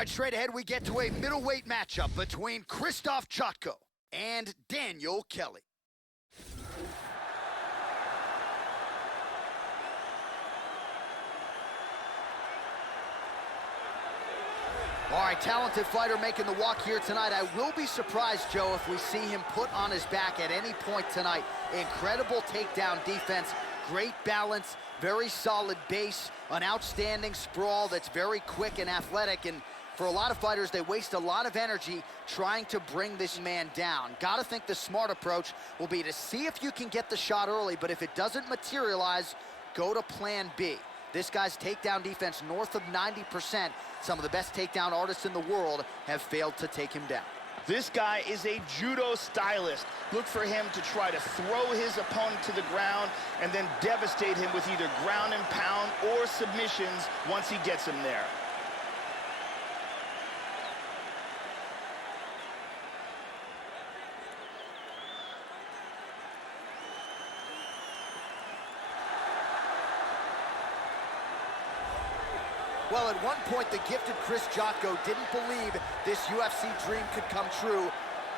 right, straight ahead we get to a middleweight matchup between Krzysztof Jotko and Daniel Kelly. All right, talented fighter making the walk here tonight. I will be surprised, Joe, if we see him put on his back at any point tonight. Incredible takedown defense, great balance, very solid base, an outstanding sprawl that's very quick and athletic. And for a lot of fighters, they waste a lot of energy trying to bring this man down. Gotta think the smart approach will be to see if you can get the shot early, but if it doesn't materialize, go to plan B. This guy's takedown defense north of 90%. Some of the best takedown artists in the world have failed to take him down. This guy is a judo stylist. Look for him to try to throw his opponent to the ground and then devastate him with either ground and pound or submissions once he gets him there. Well, at one point, the gifted Chris Jotko didn't believe this UFC dream could come true.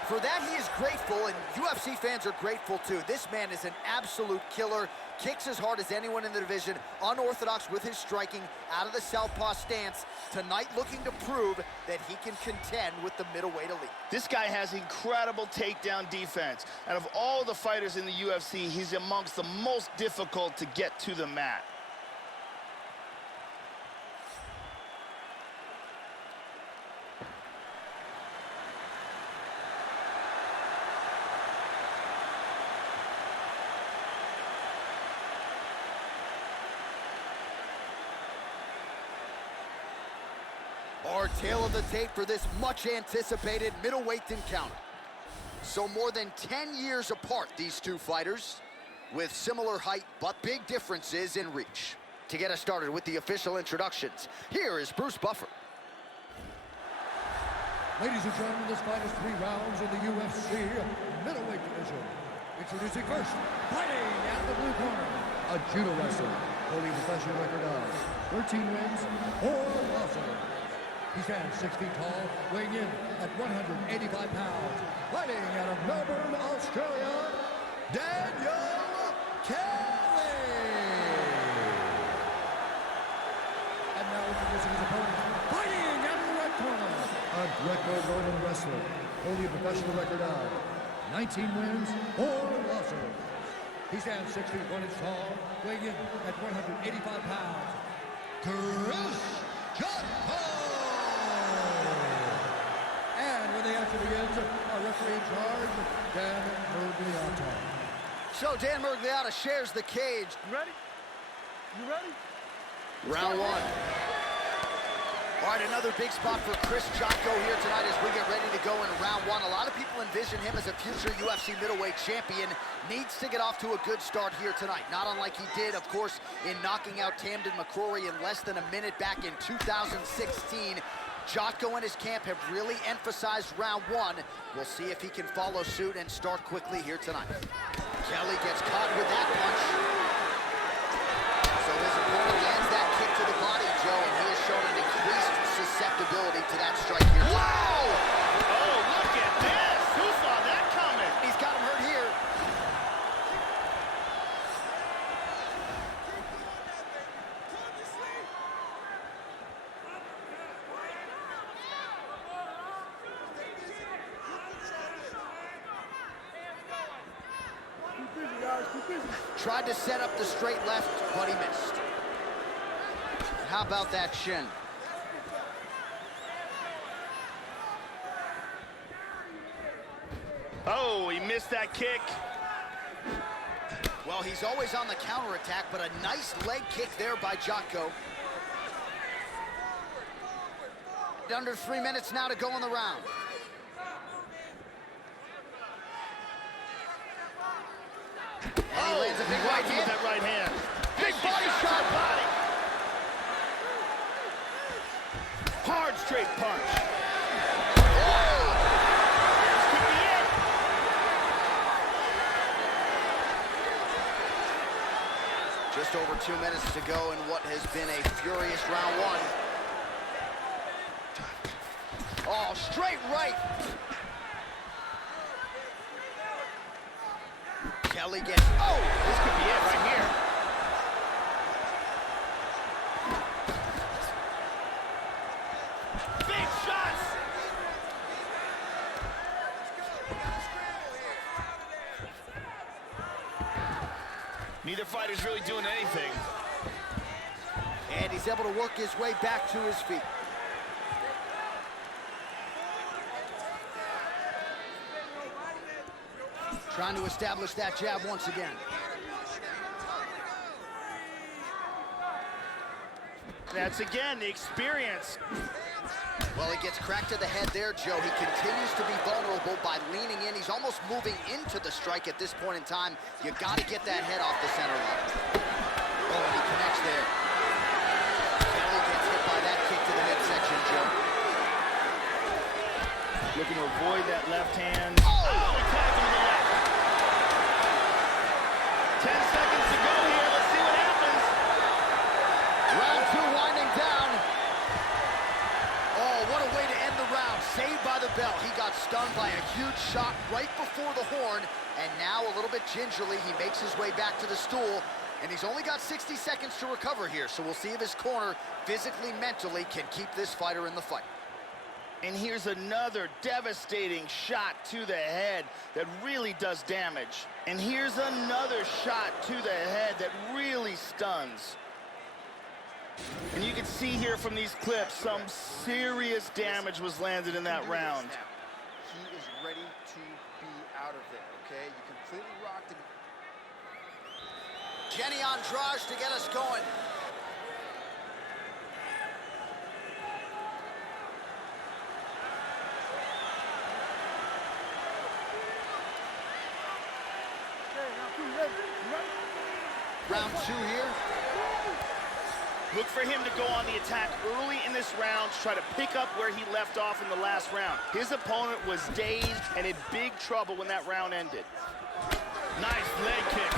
For that, he is grateful, and UFC fans are grateful, too. This man is an absolute killer, kicks as hard as anyone in the division, unorthodox with his striking, out of the southpaw stance. Tonight, looking to prove that he can contend with the middleweight elite. This guy has incredible takedown defense. Out of all the fighters in the UFC, he's amongst the most difficult to get to the mat. Our tale of the tape for this much-anticipated middleweight encounter. So more than 10 years apart, these two fighters, with similar height but big differences in reach. To get us started with the official introductions, here is Bruce Buffer. Ladies and gentlemen, this fight is 3 rounds in the UFC middleweight division. Introducing first, fighting out of the blue corner, a judo wrestler, holding a professional record of 13 wins, 4 losses. He stands 6 feet tall, weighing in at 185 pounds. Fighting out of Melbourne, Australia, Daniel Kelly. And now introducing his opponent, fighting out of the red corner, a Greco-Roman wrestler, holding a professional record of 19 wins, 4 losses. He stands 6 feet 1 inch tall, weighing in at 185 pounds. Chris Jotko. The action begins. Our referee in charge, Dan Murgliata. So Dan Murgliata shares the cage. You ready? You ready? Round 1. All right, another big spot for Chris Jotko here tonight as we get ready to go in round 1. A lot of people envision him as a future UFC middleweight champion. Needs to get off to a good start here tonight. Not unlike he did, of course, in knocking out Tamden McCrory in less than a minute back in 2016. Jotko and his camp have really emphasized round 1. We'll see if he can follow suit and start quickly here tonight. Kelly gets caught with that punch. So his opponent lands that kick to the body, Joe, and he has shown an increased susceptibility to that strike here. Wow! Oh, look at this! Who saw that coming? He's got him hurt here. Tried to set up the straight left, but he missed. How about that shin? Oh, he missed that kick. Well, he's always on the counterattack, but a nice leg kick there by Jotko. Under 3 minutes now to go in the round. And he lands a big right hand. That right hand. Big body shot. Body. Hard straight punch. Oh! This could be it. Just over 2 minutes to go in what has been a furious round 1. Oh, straight right. Kelly gets, oh! This could be it right here. Big shots! Neither fighter's really doing anything. And he's able to work his way back to his feet. Trying to establish that jab once again. That's again the experience. Well, he gets cracked to the head there, Joe. He continues to be vulnerable by leaning in. He's almost moving into the strike at this point in time. You got to get that head off the center line. Oh, and he connects there. Kelly gets hit by that kick to the midsection, Joe. Looking to avoid that left hand. Oh! He tags him to the left. 10 seconds to go here. Let's see what happens. Round two winding down. Oh, what a way to end the round. Saved by the bell. He got stunned by a huge shot right before the horn. And now, a little bit gingerly, he makes his way back to the stool. And he's only got 60 seconds to recover here. So we'll see if his corner, physically, mentally, can keep this fighter in the fight. And here's another devastating shot to the head that really does damage. And here's another shot to the head that really stuns. And you can see here from these clips, some serious damage was landed in that round. He is ready to be out of there, okay? You completely rocked him. Jenny Andrade to get us going. Round two here. Look for him to go on the attack early in this round to try to pick up where he left off in the last round. His opponent was dazed and in big trouble when that round ended. Nice leg kick.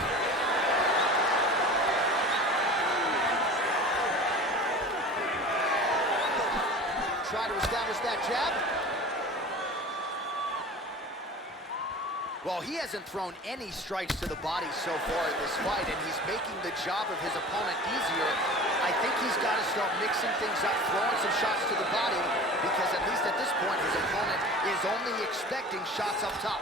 Try to establish that jab. Well, he hasn't thrown any strikes to the body so far in this fight, and he's making the job of his opponent easier. I think he's got to start mixing things up, throwing some shots to the body, because at least at this point, his opponent is only expecting shots up top.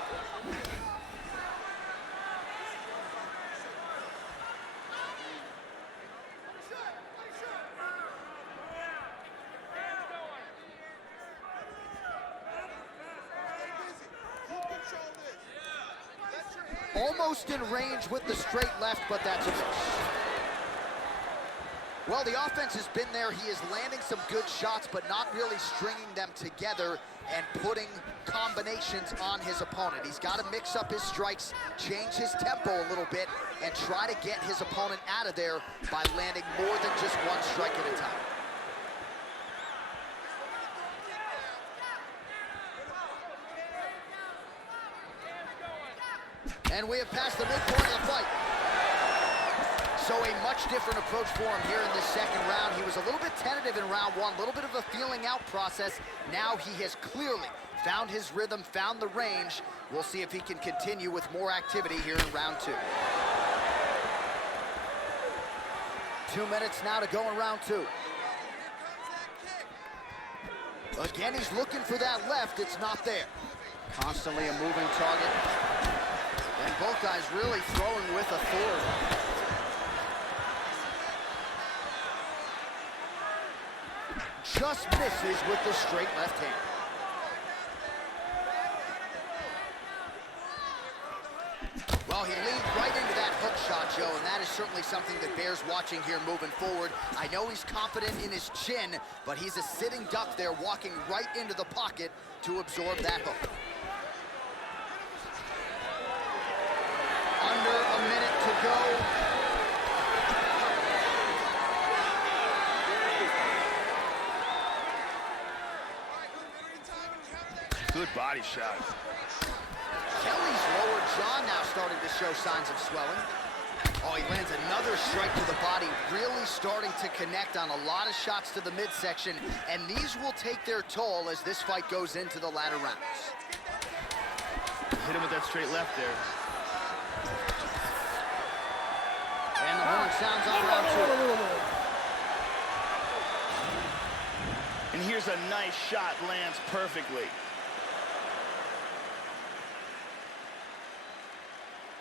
Almost in range with the straight left, but that's a miss. Well, the offense has been there. He is landing some good shots, but not really stringing them together and putting combinations on his opponent. He's got to mix up his strikes, change his tempo a little bit, and try to get his opponent out of there by landing more than just one strike at a time. And we have passed the midpoint of the fight. So a much different approach for him here in this second round. He was a little bit tentative in round one, a little bit of a feeling out process. Now he has clearly found his rhythm, found the range. We'll see if he can continue with more activity here in round two. 2 minutes now to go in round two. Again, he's looking for that left. It's not there. Constantly a moving target. And both guys really throwing with authority. Just misses with the straight left hand. Well, he leaned right into that hook shot, Joe, and that is certainly something that bears watching here moving forward. I know he's confident in his chin, but he's a sitting duck there, walking right into the pocket to absorb that hook. Under a minute to go. Good body shot. Kelly's lower jaw now starting to show signs of swelling. Oh, he lands another strike to the body, really starting to connect on a lot of shots to the midsection, and these will take their toll as this fight goes into the latter rounds. Hit him with that straight left there. And the horn sounds on round 2. And here's a nice shot, lands perfectly.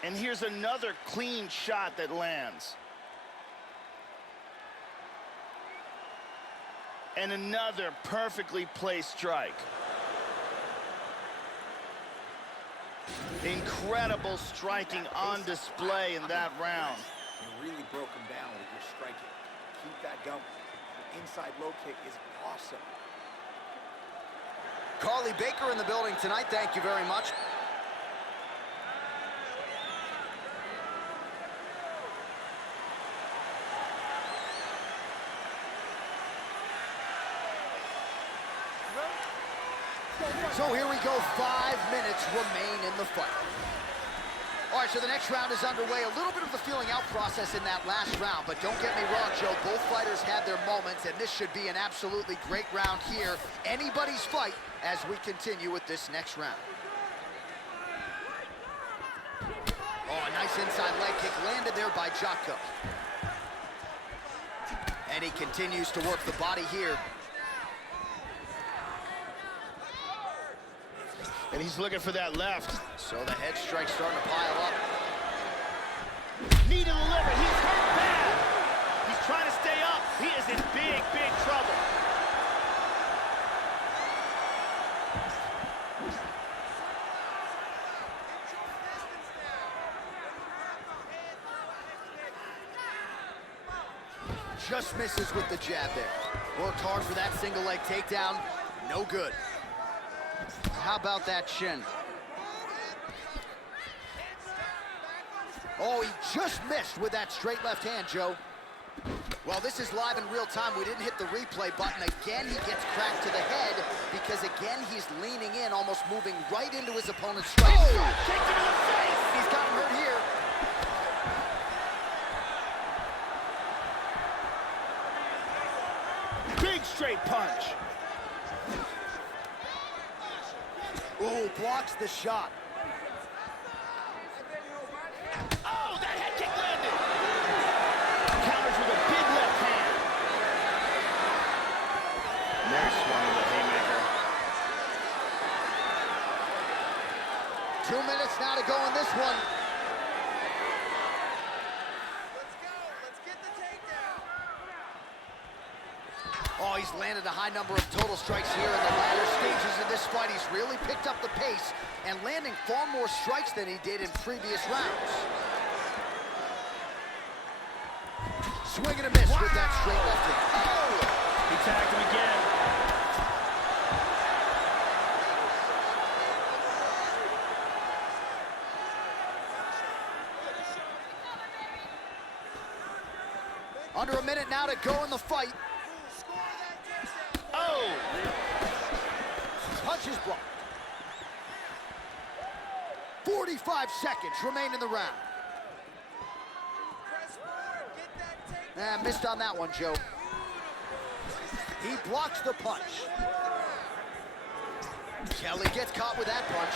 And here's another clean shot that lands. And another perfectly placed strike. Incredible striking on display in that round. You really broke him down with your striking. Keep that going. The inside low kick is awesome. Carly Baker in the building tonight. Thank you very much. So here we go, 5 minutes remain in the fight. All right, so the next round is underway. A little bit of the feeling out process in that last round, but don't get me wrong, Joe, both fighters had their moments, and this should be an absolutely great round here. Anybody's fight as we continue with this next round. Oh, a nice inside leg kick landed there by Jocko. And he continues to work the body here. And he's looking for that left. So the head strike's starting to pile up. Knee to the liver. He's hurt bad. He's trying to stay up. He is in big, big trouble. Just misses with the jab there. Worked hard for that single leg takedown. No good. How about that shin? Oh, he just missed with that straight left hand, Joe. Well, this is live in real time. We didn't hit the replay button. Again, he gets cracked to the head because, again, he's leaning in, almost moving right into his opponent's strike. Oh, kicked him in the face. He's got him hurt here. Big straight punch. Ooh, blocks the shot. Oh, that head kick landed. Counters with a big left hand. There swung with a haymaker. 2 minutes now to go in this one. Oh, he's landed a high number of total strikes here in the latter stages of this fight. He's really picked up the pace and landing far more strikes than he did in previous rounds. Swing and a miss with that straight left hand. Oh! He tagged him again. Under a minute now to go in the fight. Oh! Punch is blocked. 45 seconds remain in the round. Missed on that one, Joe. He blocks the punch. Kelly gets caught with that punch.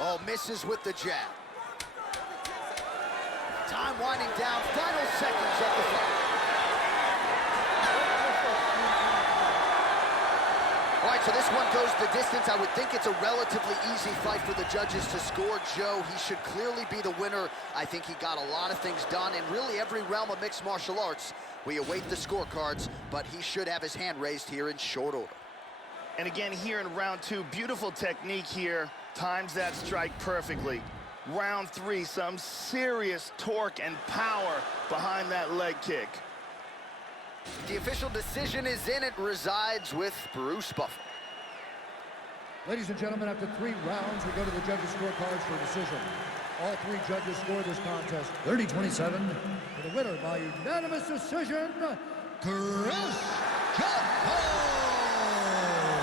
Oh, misses with the jab. Time winding down, final seconds of the fight. All right, so this one goes the distance. I would think it's a relatively easy fight for the judges to score. Joe, he should clearly be the winner. I think he got a lot of things done in really every realm of mixed martial arts. We await the scorecards, but he should have his hand raised here in short order. And again, here in round 2, beautiful technique here. Times that strike perfectly. Round 3, some serious torque and power behind that leg kick. The official decision is in. It resides with Bruce Buffer. Ladies and gentlemen, after 3 rounds, we go to the judges' scorecards for a decision. All 3 judges score this contest 30-27 for the winner by unanimous decision, Chris Jocko.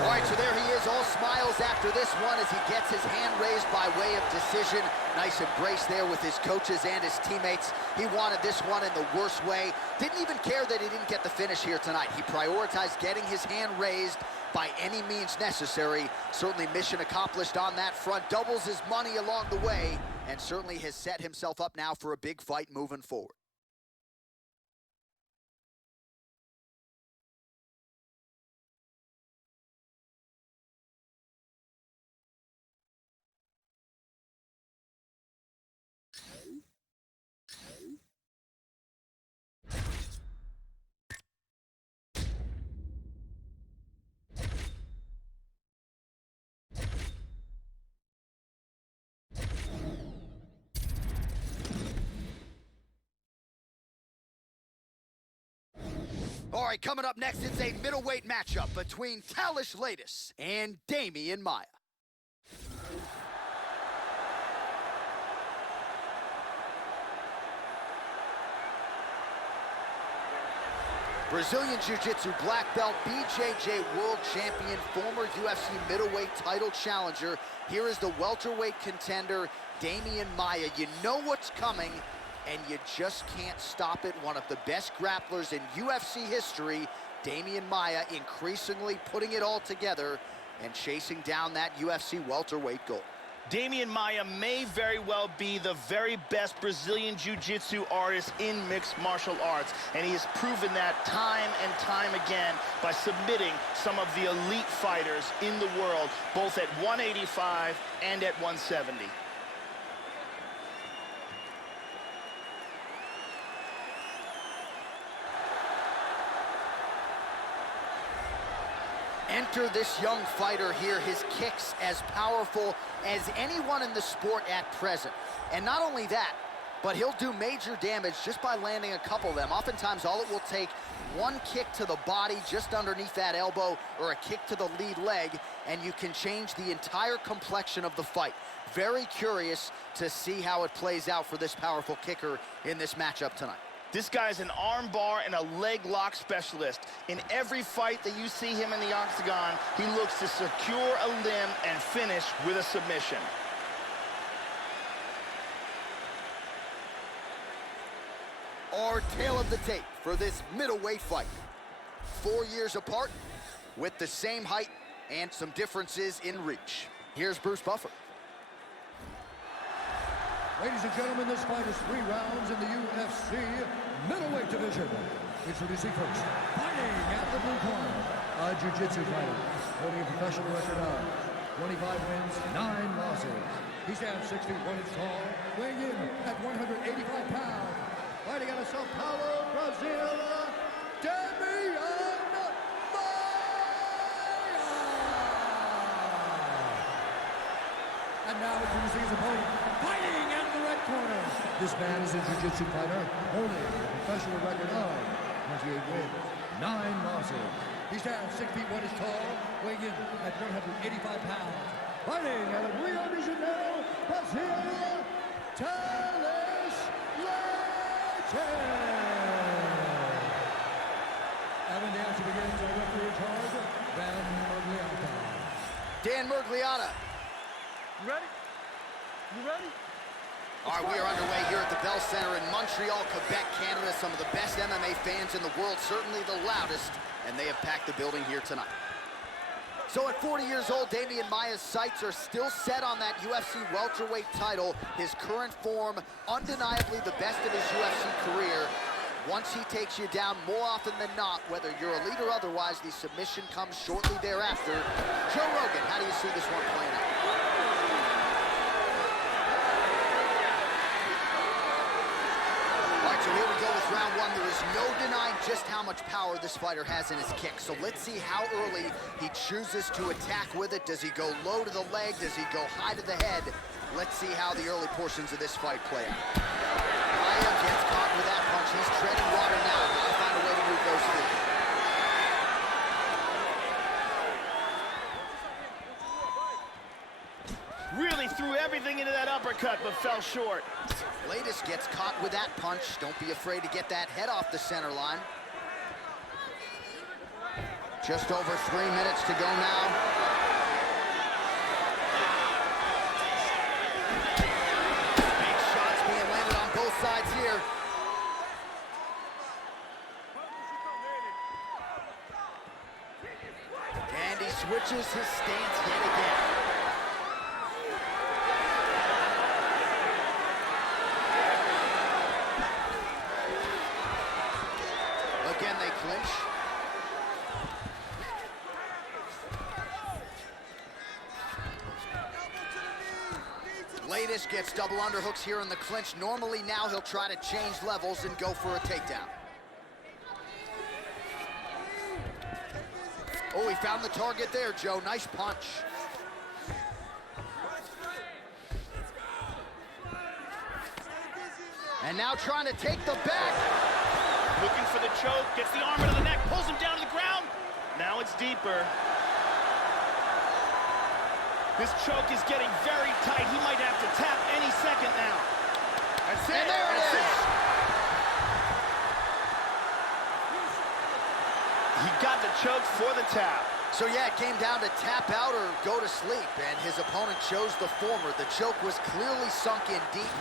All right, so there he is, all smiles after this one as he gets his hand raised by way of decision. Nice embrace there with his coaches and his teammates. He wanted this one in the worst way. Didn't even care that he didn't get the finish here tonight. He prioritized getting his hand raised by any means necessary. Certainly mission accomplished on that front. Doubles his money along the way, and certainly has set himself up now for a big fight moving forward. All right, coming up next, it's a middleweight matchup between Kalish Latis and Damian Maia. Brazilian Jiu-Jitsu black belt, BJJ world champion, former UFC middleweight title challenger. Here is the welterweight contender, Damian Maia. You know what's coming, and you just can't stop it. One of the best grapplers in UFC history, Damian Maia, increasingly putting it all together and chasing down that UFC welterweight goal. Damian Maia may very well be the very best Brazilian Jiu-Jitsu artist in mixed martial arts, and he has proven that time and time again by submitting some of the elite fighters in the world, both at 185 and at 170. Enter this young fighter here, his kicks as powerful as anyone in the sport at present. And not only that, but he'll do major damage just by landing a couple of them. Oftentimes, all it will take, one kick to the body just underneath that elbow or a kick to the lead leg, and you can change the entire complexion of the fight. Very curious to see how it plays out for this powerful kicker in this matchup tonight. This guy's an arm bar and a leg lock specialist. In every fight that you see him in the octagon, he looks to secure a limb and finish with a submission. Our tale of the tape for this middleweight fight. 4 years apart, with the same height and some differences in reach. Here's Bruce Buffer. Ladies and gentlemen, this fight is 3 rounds in the UFC middleweight division. Introducing first, fighting at the blue corner, a jiu-jitsu fighter, holding a professional record of 25 wins, 9 losses. He stands 6 feet 1 inch tall, weighing in at 185 pounds. Fighting out of Sao Paulo, Brazil, Damian Maia! And now introducing his opponent, fighting at the red corner. This man is a jiu-jitsu fighter, holding a professional record of 28 wins, 9 losses. He stands 6 feet 1 inch tall, weighing in at 185 pounds. Fighting out of Rio de Janeiro, Brazil, Kalish Latis. And the action begins, our referee in charge, Dan Mergliata. Dan Mergliata. You ready? You ready? All right, we are underway here at the Bell Center in Montreal, Quebec, Canada. Some of the best MMA fans in the world, certainly the loudest, and they have packed the building here tonight. So at 40 years old, Damian Maia's sights are still set on that UFC welterweight title. His current form, undeniably the best of his UFC career. Once he takes you down, more often than not, whether you're elite or otherwise, the submission comes shortly thereafter. Joe Rogan, how do you see this one playing out? So here we go with round one. There is no denying just how much power this fighter has in his kick. So let's see how early he chooses to attack with it. Does he go low to the leg? Does he go high to the head? Let's see how the early portions of this fight play out. Maia gets caught with that punch. He's treading water now. Gotta find a way to move those feet. Really threw everything into that uppercut, but fell short. Latis gets caught with that punch. Don't be afraid to get that head off the center line. Just over 3 minutes to go now. Big shots being landed on both sides here. And he switches his stance yet again. Again, they clinch. Latest gets double underhooks here in the clinch. Normally now he'll try to change levels and go for a takedown. Oh, he found the target there, Joe. Nice punch. And now trying to take the back. Looking for the choke, gets the arm into the neck, pulls him down to the ground. Now it's deeper. This choke is getting very tight. He might have to tap any second now. That's it. And there it is. He got the choke for the tap. So yeah, it came down to tap out or go to sleep, and his opponent chose the former. The choke was clearly sunk in deep.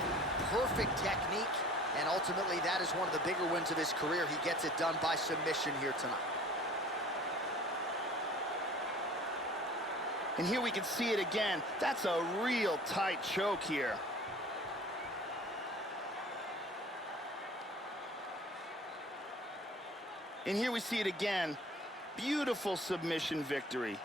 Perfect technique, and ultimately that is one of the bigger wins of his career. He gets it done by submission here tonight. And here we can see it again. That's a real tight choke here. And here we see it again. Beautiful submission victory.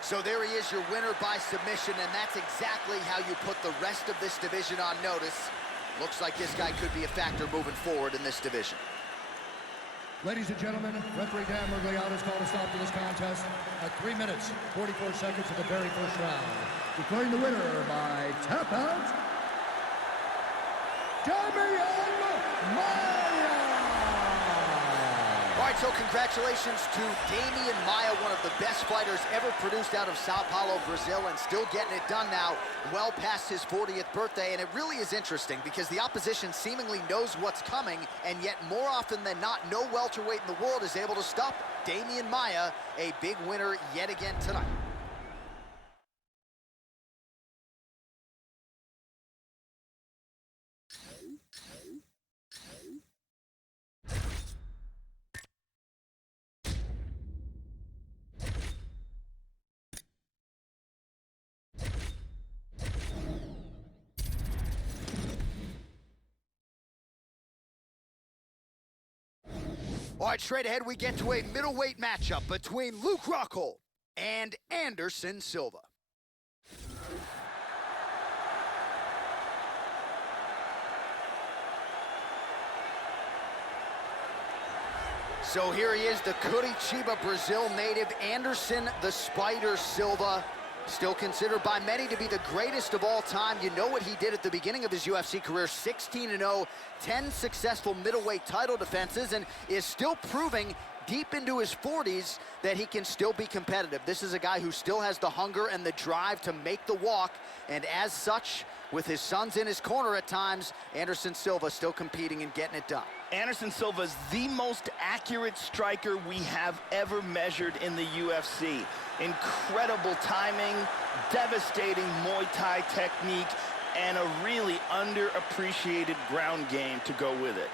So there he is, your winner by submission, and that's exactly how you put the rest of this division on notice. Looks like this guy could be a factor moving forward in this division. Ladies and gentlemen, referee Dan Mergliata has called a stop to this contest at 3 minutes, 44 seconds of the very first round. Declaring the winner by tap out, Damian Maia! All right, so congratulations to Damian Maia, one of the best fighters ever produced out of Sao Paulo, Brazil, and still getting it done now, well past his 40th birthday. And it really is interesting because the opposition seemingly knows what's coming, and yet more often than not, no welterweight in the world is able to stop it. Damian Maia, a big winner yet again tonight. All right, straight ahead, we get to a middleweight matchup between Luke Rockhold and Anderson Silva. So here he is, the Curitiba, Brazil native, Anderson the Spider Silva. Still considered by many to be the greatest of all time. You know what he did at the beginning of his UFC career, 16-0, 10 successful middleweight title defenses, and is still proving deep into his 40s that he can still be competitive. This is a guy who still has the hunger and the drive to make the walk, and as such, with his sons in his corner at times, Anderson Silva still competing and getting it done. Anderson Silva is the most accurate striker we have ever measured in the UFC. Incredible timing, devastating Muay Thai technique, and a really underappreciated ground game to go with it.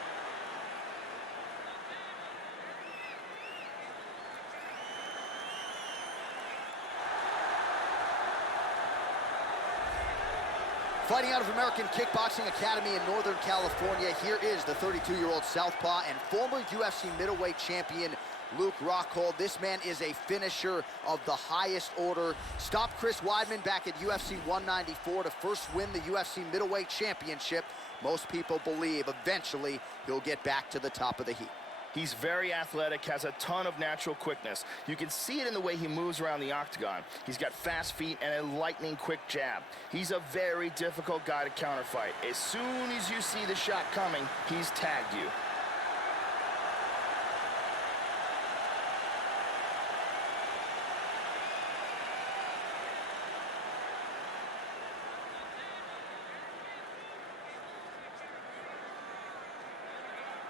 Fighting out of American Kickboxing Academy in Northern California, here is the 32-year-old southpaw and former UFC middleweight champion, Luke Rockhold. This man is a finisher of the highest order. Stopped Chris Weidman back at UFC 194 to first win the UFC middleweight championship. Most people believe eventually he'll get back to the top of the heap. He's very athletic, has a ton of natural quickness. You can see it in the way he moves around the octagon. He's got fast feet and a lightning quick jab. He's a very difficult guy to counterfight. As soon as you see the shot coming, he's tagged you.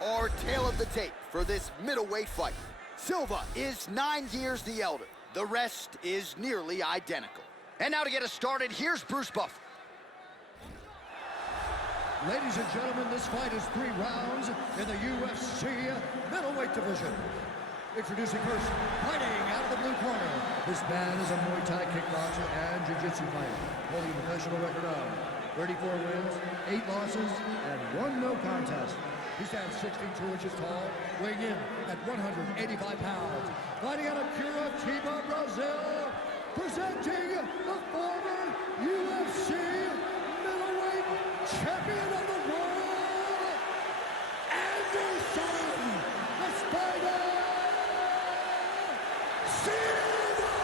Our tale of the tape for this middleweight fight. Silva is 9 years the elder. The rest is nearly identical. And now to get us started, here's Bruce Buffer. Ladies and gentlemen, this fight is 3 rounds in the UFC middleweight division. Introducing first, fighting out of the blue corner. This man is a Muay Thai kickboxer and jiu-jitsu fighter, holding a professional record of 34 wins, 8 losses, and 1 no contest. He stands 62 inches tall, weighing in at 185 pounds. Fighting out of Curitiba, Brazil, presenting the former UFC middleweight champion of the world, Anderson, the Spider, Silva!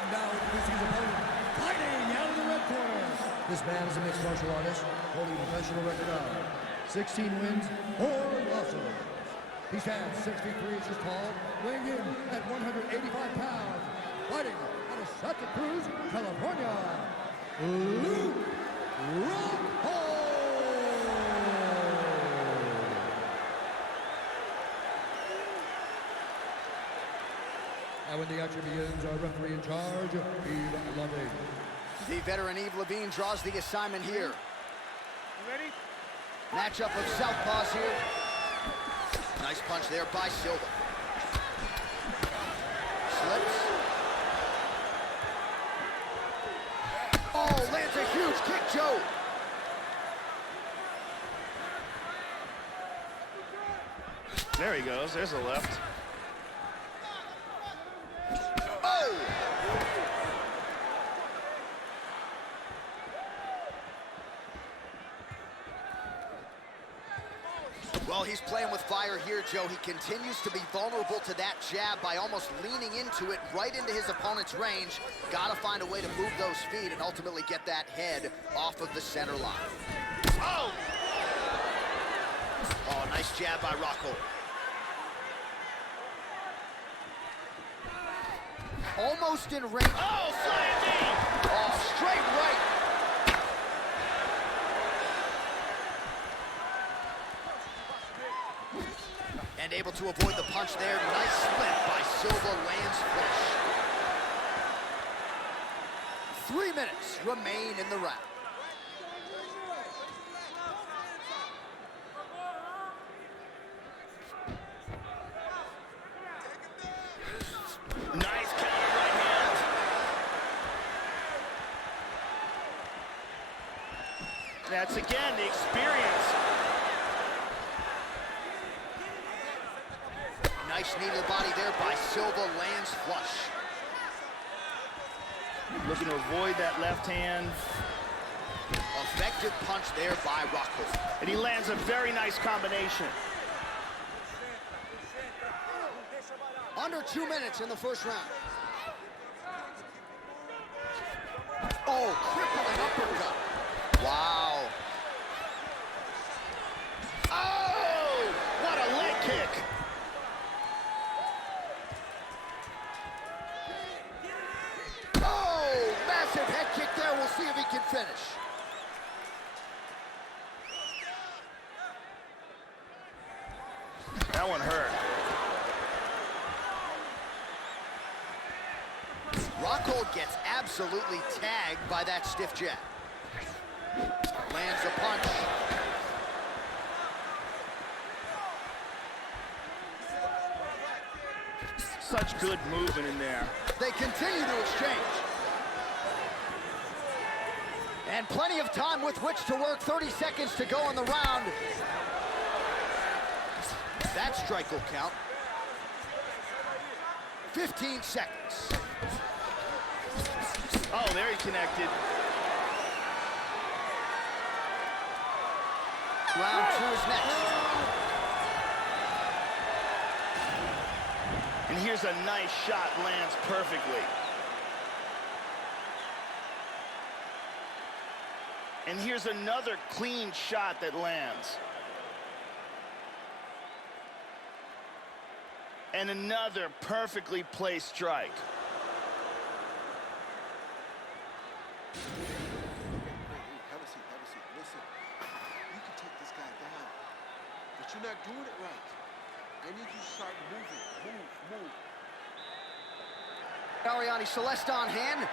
And now introducing his opponent, fighting out of the red corner. This man is a mixed martial artist, holding a professional record of 16 wins, 4 losses. He stands 63 inches tall, weighing in at 185 pounds. Fighting out of Santa Cruz, California, Luke Rockhold! And when the action begins, our referee in charge, Eve Loving. The veteran Yves Levine draws the assignment here. You ready? Matchup of southpaws here. Nice punch there by Silva. Slips. Oh, lands a huge kick, Joe. There he goes. There's a left. Oh! Well, he's playing with fire here, Joe. He continues to be vulnerable to that jab by almost leaning into it right into his opponent's range. Gotta find a way to move those feet and ultimately get that head off of the center line. Oh! Oh, nice jab by Rockhold. Almost in range. Oh, flying knee! Oh, straight right. And able to avoid the punch there. Nice slip by Silva, lands flush. 3 minutes remain in the round. Nice counter right hand. That's again the experience. Nice knee to the body there by Silva, lands flush. Looking to avoid that left hand. Effective punch there by Rockhold. And he lands a very nice combination. Under 2 minutes in the first round. Oh, crippling uppercut. Wow. Oh, what a leg kick. Oh, massive head kick there. We'll see if he can finish. That one hurt. Rockhold gets absolutely tagged by that stiff jab. Lands a punch. Such good movement in there. They continue to exchange. And plenty of time with which to work. 30 seconds to go in the round. That strike will count. 15 seconds. Oh, there he connected. Round 2 is next. And here's a nice shot, lands perfectly. And here's another clean shot that lands. And another perfectly placed strike. Have a seat, have a seat. Listen, you can take this guy down. you're not doing it right. I need you to start moving. Move. Ariani Celeste on hand.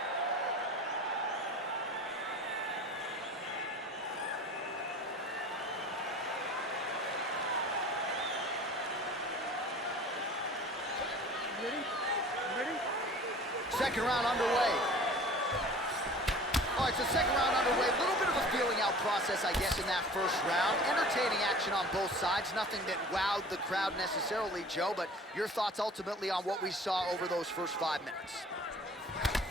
Ready? Second round underway. All right, so second round underway. A little bit of a feeling out process, I guess, in that first round. Entertaining action on both sides. Nothing that wowed the crowd necessarily, Joe, but your thoughts ultimately on what we saw over those first 5 minutes.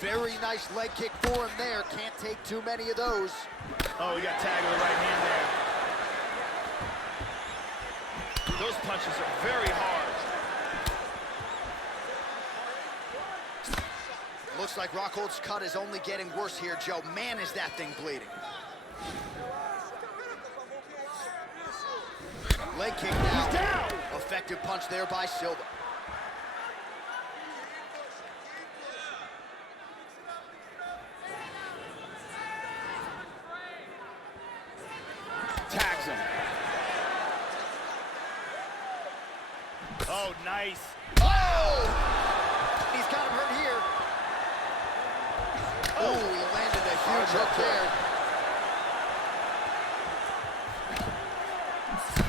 Very nice leg kick for him there. Can't take too many of those. Oh, we got tagged with the right hand there. Those punches are very hard. Looks like Rockhold's cut is only getting worse here, Joe. Man, is that thing bleeding. Leg kick now. He's down. Effective punch there by Silva. Tags him. Oh, nice. Oh! He's got him hurt here. Oh, he landed a huge hook there.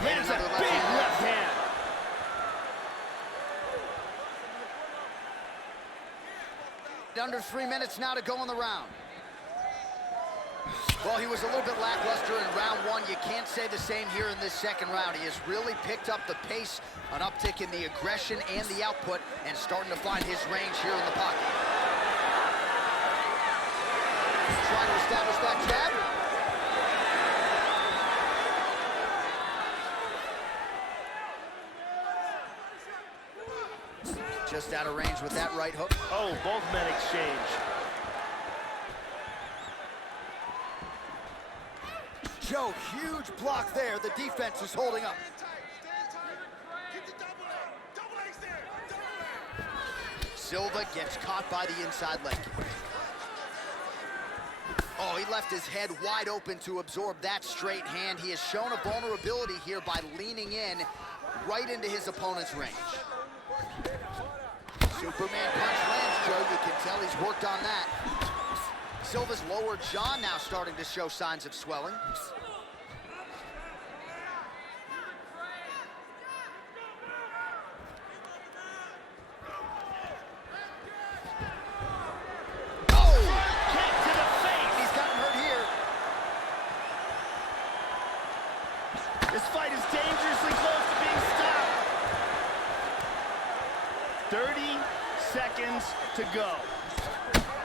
Lands a big left hand. Under 3 minutes now to go in the round. Well, he was a little bit lackluster in round one. You can't say the same here in this second round. He has really picked up the pace, an uptick in the aggression and the output, and starting to find his range here in the pocket. Trying to establish that jab. Just out of range with that right hook. Oh, both men exchange. Joe, huge block there. The defense is holding up. Silva gets caught by the inside leg kick. Oh, he left his head wide open to absorb that straight hand. He has shown a vulnerability here by leaning in right into his opponent's range. Superman punch lands, Joe. You can tell he's worked on that. Silva's lower jaw now starting to show signs of swelling. This fight is dangerously close to being stopped. 30 seconds to go.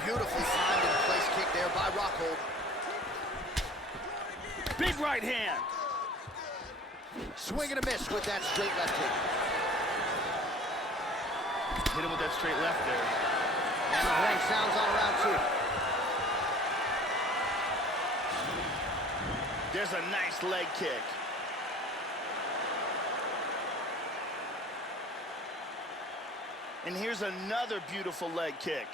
Beautifully timed and place kick there by Rockhold. Big right hand. Swing and a miss with that straight left kick. Hit him with that straight left there. And the ring sounds on round two. There's a nice leg kick. And here's another beautiful leg kick.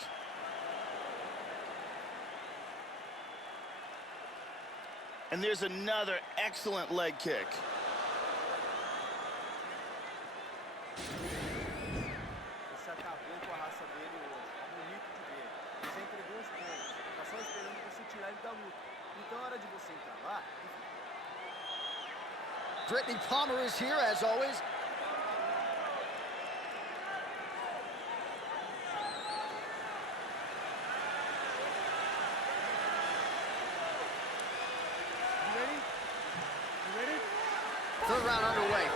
And there's another excellent leg kick. Você acabou com a raça dele hoje. É bonito de ver. Você entregou os pontos. Tá só esperando você tirar ele da luta. Então é hora de você entrar lá e... Brittany Palmer is here as always. Third round underway.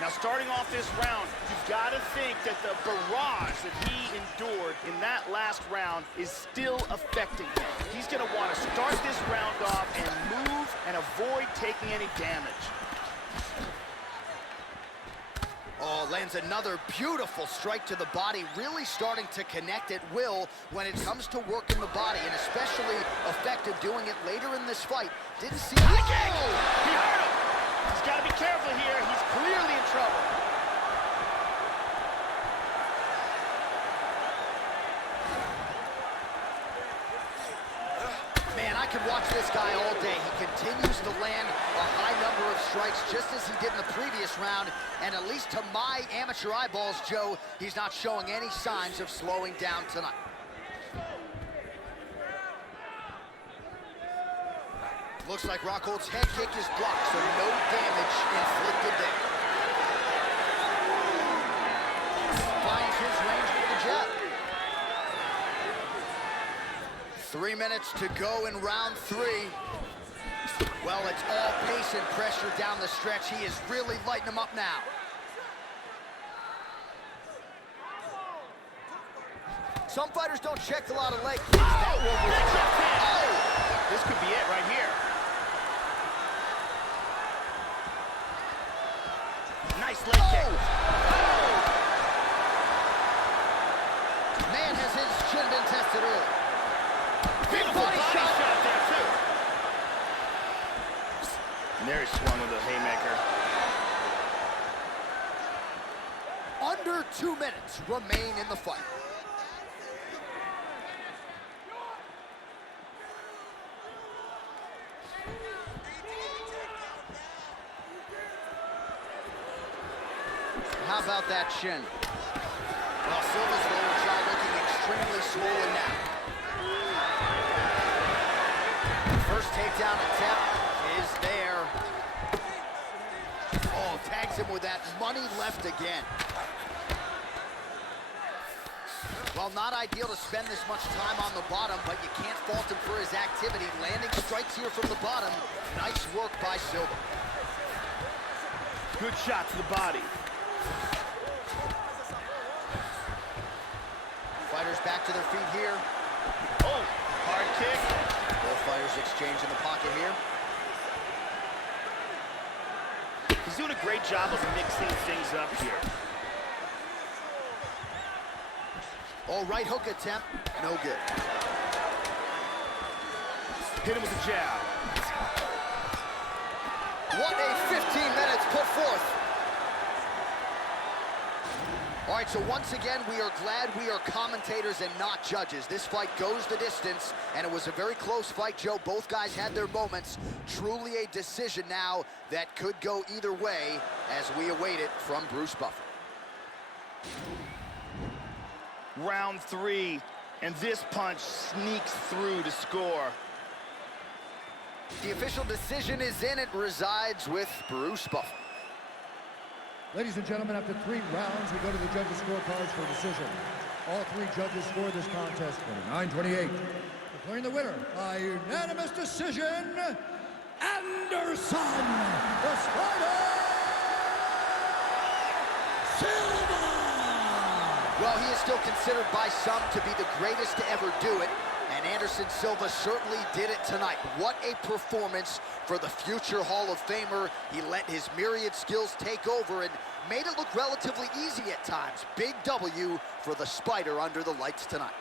Now, starting off this round, you've got to think that the barrage that he endured in that last round is still affecting him. He's going to want to start this round off and move and avoid taking any damage. Oh, lands another beautiful strike to the body, really starting to connect at will when it comes to working the body, and especially effective doing it later in this fight. Didn't see it. He hurt him. He's got to be careful here. He's clearly in trouble. Man, I could watch this guy all day. He continues to land a high number of strikes, just as he did in the previous round. And at least to my amateur eyeballs, Joe, he's not showing any signs of slowing down tonight. Looks like Rockhold's head kick is blocked, so no damage inflicted there. Finds his range with the jab. 3 minutes to go in round 3. Well, it's all pace and pressure down the stretch. He is really lighting him up now. Some fighters don't check a lot of leg kicks. That one was... This could be it right here. Nice leg kick. Man, has his chin been tested early. Big body shot there, too. And there he swung with a haymaker. Under 2 minutes remain in the fight. How about that chin? Well, Silva's lower jaw looking extremely swollen now. First takedown attempt is there. Oh, tags him with that money left again. Well, not ideal to spend this much time on the bottom, but you can't fault him for his activity. Landing strikes here from the bottom. Nice work by Silva. Good shot to the body. Fighters back to their feet here. Oh, hard kick. Both fighters exchange in the pocket here. He's doing a great job of mixing things up here. All right, hook attempt, no good. Hit him with a jab. What a 15 minutes put forth. All right, so once again, we are glad we are commentators and not judges. This fight goes the distance, and it was a very close fight, Joe. Both guys had their moments. Truly a decision now that could go either way as we await it from Bruce Buffer. Round 3, and this punch sneaks through to score. The official decision is in. It resides with Bruce Buffer. Ladies and gentlemen, after 3 rounds, we go to the judges' scorecards for decision. All 3 judges scored this contest 29-28. Declaring the winner by unanimous decision, Anderson, the Spider Silva! Well, he is still considered by some to be the greatest to ever do it, and Anderson Silva certainly did it tonight. What a performance for the future Hall of Famer. He let his myriad skills take over and made it look relatively easy at times. Big W for the Spider under the lights tonight.